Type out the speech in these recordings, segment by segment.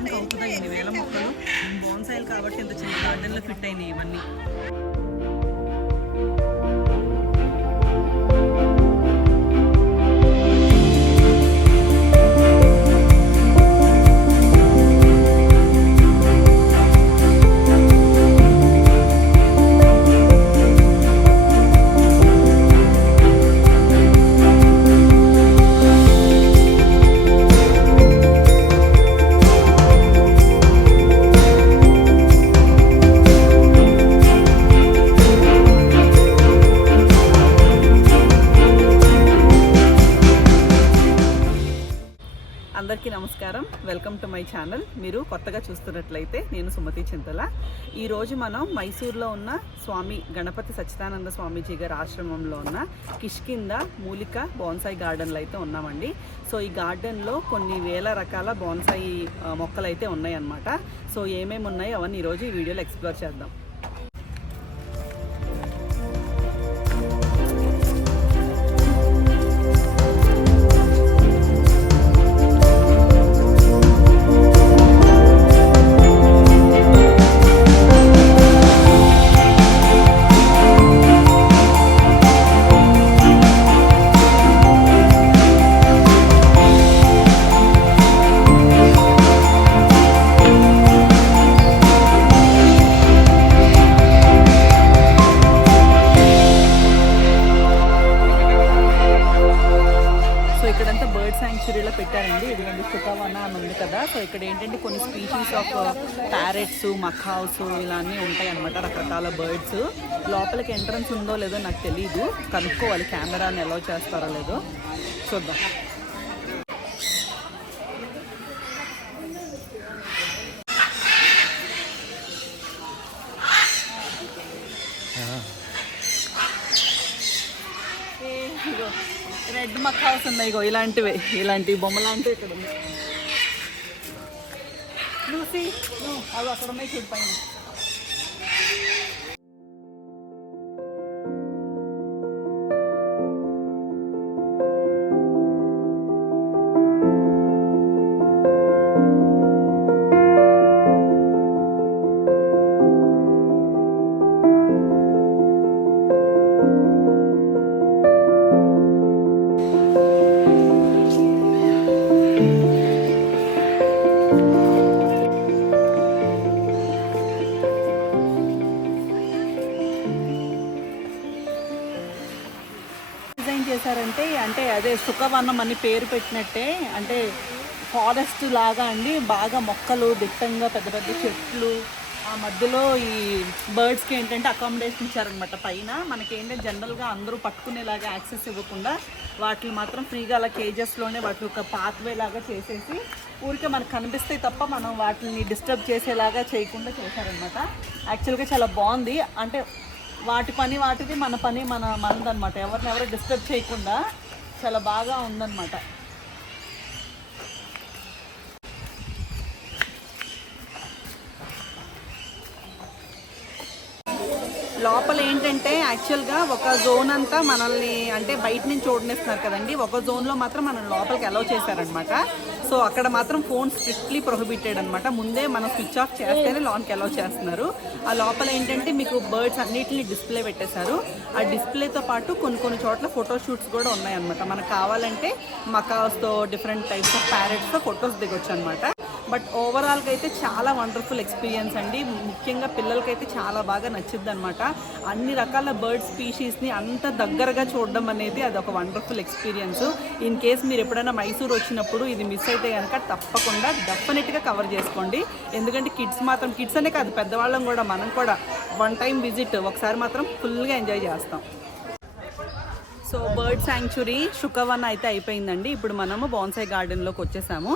మొత్తానికి అవుతున్నాయి ఇన్ని వేల మొక్కలు. బోన్సాయిలు కాబట్టి ఇంత చిన్న గార్డెన్లో ఫిట్ అయినాయి ఇవన్నీ. అందరికీ నమస్కారం, వెల్కమ్ టు మై ఛానల్. మీరు కొత్తగా చూస్తున్నట్లయితే నేను సుమతి చింతల. ఈరోజు మనం మైసూర్లో ఉన్న స్వామి గణపతి సచ్చిదానంద స్వామీజీ గారి ఆశ్రమంలో ఉన్న కిష్కింద మూలిక బోన్సాయి గార్డెన్లో అయితే ఉన్నామండి. సో ఈ గార్డెన్లో కొన్ని వేల రకాల బోన్సాయి మొక్కలు అయితే ఉన్నాయన్నమాట. సో ఏమేమి ఉన్నాయో అవన్నీ ఈరోజు ఈ వీడియోలో ఎక్స్ప్లోర్ చేద్దాం. శాంక్చురీలో పెట్టారండి. ఇదిగోండి సుఖవన అని ఉంది కదా. సో ఇక్కడ ఏంటంటే కొన్ని స్పీషీస్ ఆఫ్ ప్యారెట్స్, మఖావ్స్ ఇలా అన్నీ ఉంటాయి అన్నమాట, రకరకాల బర్డ్స్. లోపలికి ఎంట్రన్స్ ఉందో లేదో నాకు తెలియదు, కనుక్కోవాలి కెమెరాని అలౌ చేస్తారో లేదో చూద్దాం. రెడ్ మఖావ్స్ ఉన్నాయి, ఇగో ఇలాంటివే, ఇలాంటి బొమ్మ లాంటివి ఇక్కడ ఉన్నాయి. లూసీ అవి అక్కడ ఉన్నాయి చూడు పైన. చేశారంటే అంటే అదే సుఖవనం అని పేరు పెట్టినట్టే, అంటే ఫారెస్ట్ లాగా అండి. బాగా మొక్కలు దిట్టంగా, పెద్ద పెద్ద చెట్లు, ఆ మధ్యలో ఈ బర్డ్స్కి ఏంటంటే అకామిడేషన్ ఇచ్చారనమాట. పైన మనకి ఏంటంటే జనరల్గా అందరూ పట్టుకునేలాగా యాక్సెస్ ఇవ్వకుండా వాటిని మాత్రం ఫ్రీగా అలా కేజెస్లోనే వాటి ఒక పాత్వే లాగా చేసేసి ఊరికే మనకు కనిపిస్తాయి తప్ప మనం వాటిని డిస్టర్బ్ చేసేలాగా చేయకుండా చేశారనమాట. యాక్చువల్గా చాలా బాగుంది. అంటే వాటి పని వాటిది, మన పని మనదనమాట. ఎవరినెవరు డిస్టర్బ్ చేయకుండా చాలా బాగా ఉందన్నమాట. లోపల ఏంటంటే యాక్చువల్గా ఒక జోన్ అంతా మనల్ని అంటే బయట నుంచి చూడనిస్తున్నారు కదండి, ఒక జోన్లో మాత్రం మనం లోపలికి అలౌ చేశారనమాట. సో అక్కడ మాత్రం ఫోన్ స్ట్రిక్ట్లీ ప్రొహిబిటెడ్ అనమాట. ముందే మనం స్విచ్ ఆఫ్ చేస్తేనే లోన్కి అలౌ చేస్తున్నారు. ఆ లోపల ఏంటంటే మీకు బర్డ్స్ అన్నిటిని డిస్ప్లే పెట్టేశారు. ఆ డిస్ప్లేతో పాటు కొన్ని చోట్ల ఫోటోషూట్స్ కూడా ఉన్నాయన్నమాట. మనకు కావాలంటే మకాస్తో, డిఫరెంట్ టైప్స్ ఆఫ్ ప్యారెట్స్తో ఫొటోస్ దిగొచ్చు అనమాట. బట్ ఓవరాల్గా అయితే చాలా వండర్ఫుల్ ఎక్స్పీరియన్స్ అండి. ముఖ్యంగా పిల్లలకైతే చాలా బాగా నచ్చింది అనమాట. అన్ని రకాల బర్డ్ స్పీషీస్ని అంత దగ్గరగా చూడడం అనేది అదొక వండర్ఫుల్ ఎక్స్పీరియన్స్. ఇన్ కేస్ మీరు ఎప్పుడైనా మైసూర్ వచ్చినప్పుడు ఇది మిస్ అయితే కనుక తప్పకుండా డెఫినెట్గా కవర్ చేసుకోండి. ఎందుకంటే కిడ్స్ అనే కాదు, పెద్దవాళ్ళం కూడా, మనం కూడా వన్ టైం విజిట్ ఒకసారి మాత్రం ఫుల్గా ఎంజాయ్ చేస్తాం. సో బర్డ్ శాంక్చురీ సుఖవన అయితే అయిపోయిందండి. ఇప్పుడు మనము బోన్సాయి గార్డెన్లోకి వచ్చేసాము.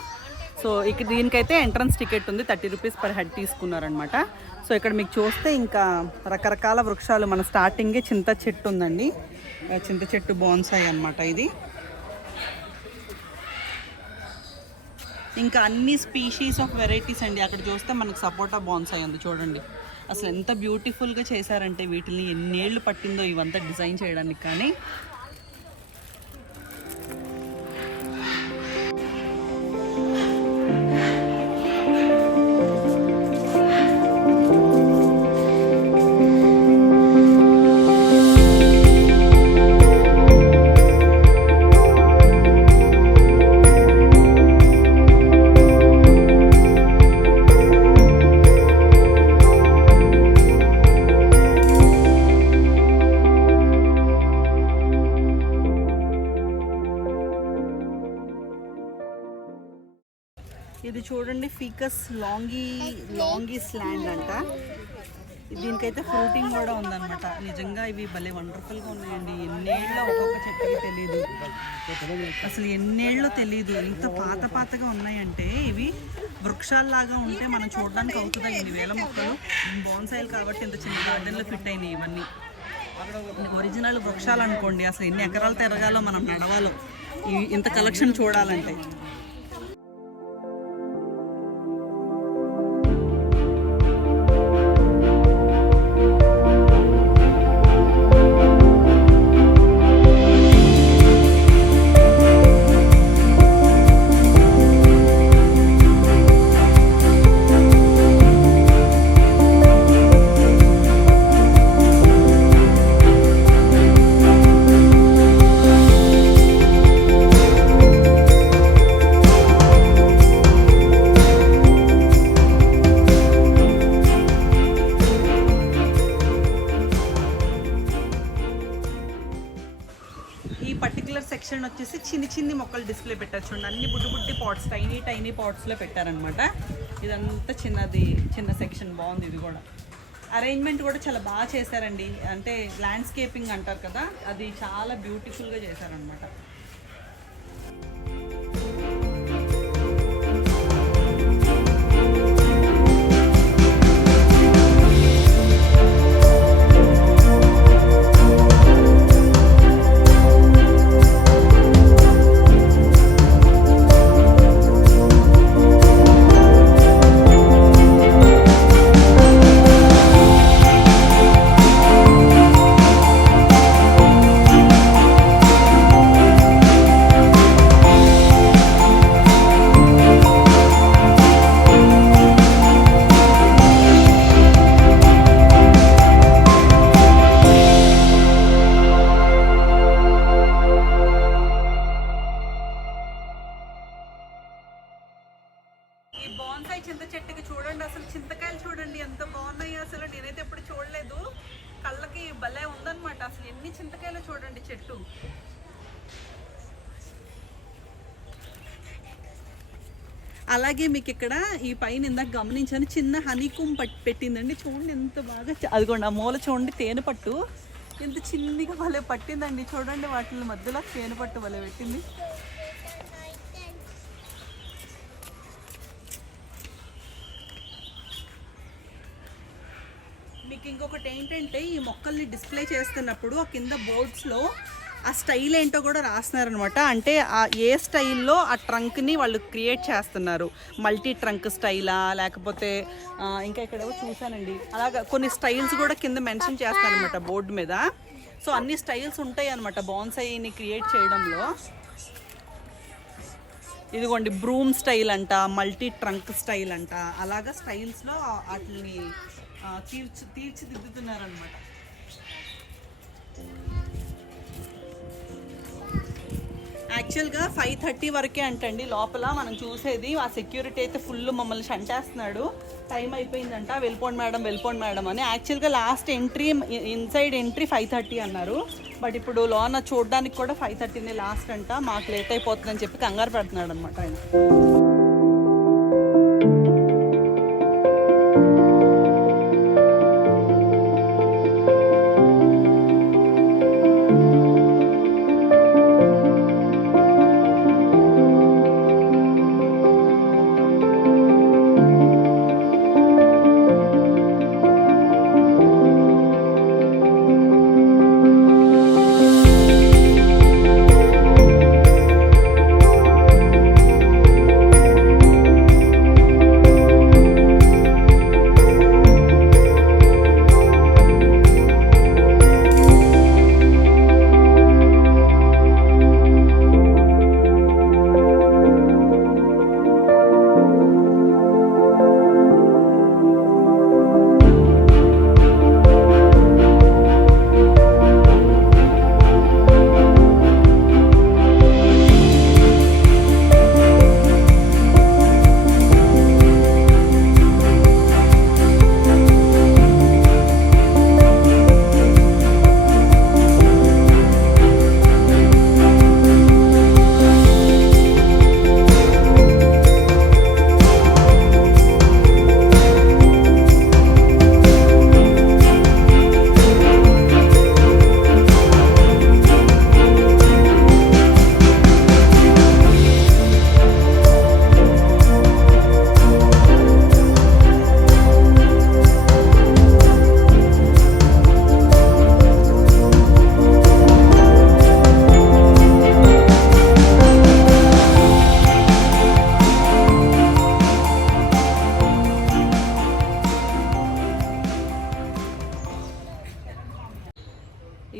సో ఇక్కడ దీనికైతే ఎంట్రన్స్ టికెట్ ఉంది, 30 రూపీస్ పర్ హెడ్ తీసుకున్నారనమాట. సో ఇక్కడ మీకు చూస్తే ఇంకా రకరకాల వృక్షాలు, మన స్టార్టింగే చింత చెట్టు ఉందండి, చింత చెట్టు బోన్సాయి అనమాట ఇది. ఇంకా అన్ని స్పీషీస్ ఆఫ్ వెరైటీస్ అండి. అక్కడ చూస్తే మనకు సపోటా బోన్సాయి ఉంది చూడండి. అసలు ఎంత బ్యూటిఫుల్గా చేశారంటే వీటిని, ఎన్నేళ్ళు పట్టిందో ఇవంతా డిజైన్ చేయడానికి. కానీ ఇది చూడండి, ఫీకస్ లాంగీస్ ల్యాండ్ అంట. దీనికైతే ఫ్రూటింగ్ కూడా ఉందన్నమాట. నిజంగా ఇవి భలే వండర్ఫుల్గా ఉన్నాయండి. ఎన్నేళ్ళలో ఒక్కొక్క చెట్టుకి తెలియదు, అసలు ఎన్నేళ్ళలో తెలియదు. ఇంత పాతగా ఉన్నాయంటే ఇవి వృక్షాల్లాగా ఉంటే మనం చూడడానికి అవుతుందా? ఇన్ని వేల మొక్కలు బోన్సాయిలు కాబట్టి ఇంత చిన్న గార్డెన్లో ఫిట్ అయినాయి ఇవన్నీ. ఒరిజినల్ వృక్షాలు అనుకోండి, అసలు ఎన్ని ఎకరాలు తిరగాలో మనం నడవాలో ఇంత కలెక్షన్ చూడాలంటే. సెక్షన్ వచ్చేసి చిన్ని మొక్కలు డిస్ప్లే పెట్టారు చూడండి. అన్ని బుడ్డి పాట్స్, టైనీ పాట్స్లో పెట్టారనమాట. ఇదంతా చిన్న సెక్షన్. బాగుంది. ఇది కూడా అరేంజ్మెంట్ కూడా చాలా బాగా చేశారండి. అంటే ల్యాండ్స్కేపింగ్ అంటారు కదా, అది చాలా బ్యూటిఫుల్గా చేశారనమాట. చింత చెట్టుకి చూడండి, అసలు చింతకాయలు చూడండి ఎంత బాగున్నాయి. అసలు నేనైతే ఎప్పుడు చూడలేదు. కళ్ళకి భలే ఉందన్నమాట. అసలు ఎన్ని చింతకాయలు చూడండి చెట్టు. అలాగే మీకు ఇక్కడ ఈ పైన ఇందాక గమనించాను, చిన్న హనీకూమ్ పెట్టిందండి. చూడండి ఎంత బాగా, అదిగోండి ఆ మూల చూడండి, తేనె పట్టు ఎంత చిన్నగా భలే పట్టిందండి. చూడండి వాటి మధ్యలో తేనె పట్టు భలే పెట్టింది. మీకు ఇంకొకటి ఏంటంటే, ఈ మొక్కల్ని డిస్ప్లే చేస్తున్నప్పుడు ఆ కింద బోర్డ్స్లో ఆ స్టైల్ ఏంటో కూడా రాస్తున్నారనమాట. అంటే ఏ స్టైల్లో ఆ ట్రంక్ని వాళ్ళు క్రియేట్ చేస్తున్నారు, మల్టీ ట్రంక్ స్టైలా లేకపోతే ఇంకా ఇక్కడేవో చూసానండి, అలాగా కొన్ని స్టైల్స్ కూడా కింద మెన్షన్ చేస్తారనమాట బోర్డు మీద. సో అన్ని స్టైల్స్ ఉంటాయి అనమాట బోన్సాయిని క్రియేట్ చేయడంలో. ఇదిగోండి బ్రూమ్ స్టైల్ అంట, మల్టీ ట్రంక్ స్టైల్ అంట, అలాగా స్టైల్స్లో వాటిని తీర్చిదిద్దుతున్నారనమాట. యాక్చువల్గా 5:30 వరకే అంటండి లోపల మనం చూసేది. ఆ సెక్యూరిటీ అయితే ఫుల్ మమ్మల్ని షంటేస్తున్నాడు, టైం అయిపోయిందంట, వెళ్ళిపోండి మేడం అని. యాక్చువల్గా లాస్ట్ ఎంట్రీ, ఇన్సైడ్ ఎంట్రీ 5:30 అన్నారు. బట్ ఇప్పుడు లోన చూడడానికి కూడా 5:30 లాస్ట్ అంట. మాకు లేట్ అయిపోతుందని చెప్పి కంగారు పెడుతున్నాడు అనమాట ఆయన.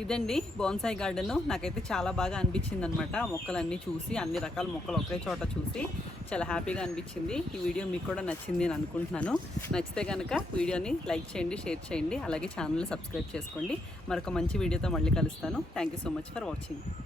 ఇదండి బోన్సాయి గార్డెన్. నాకైతే చాలా బాగా అనిపించింది అనమాట. మొక్కలన్నీ చూసి, అన్ని రకాల మొక్కలు ఒకే చోట చూసి చాలా హ్యాపీగా అనిపించింది. ఈ వీడియో మీకు కూడా నచ్చింది అని అనుకుంటున్నాను. నచ్చితే కనుక వీడియోని లైక్ చేయండి, షేర్ చేయండి, అలాగే ఛానల్ని సబ్స్క్రైబ్ చేసుకోండి. మరొక మంచి వీడియోతో మళ్ళీ కలుస్తాను. Thank you so much for watching.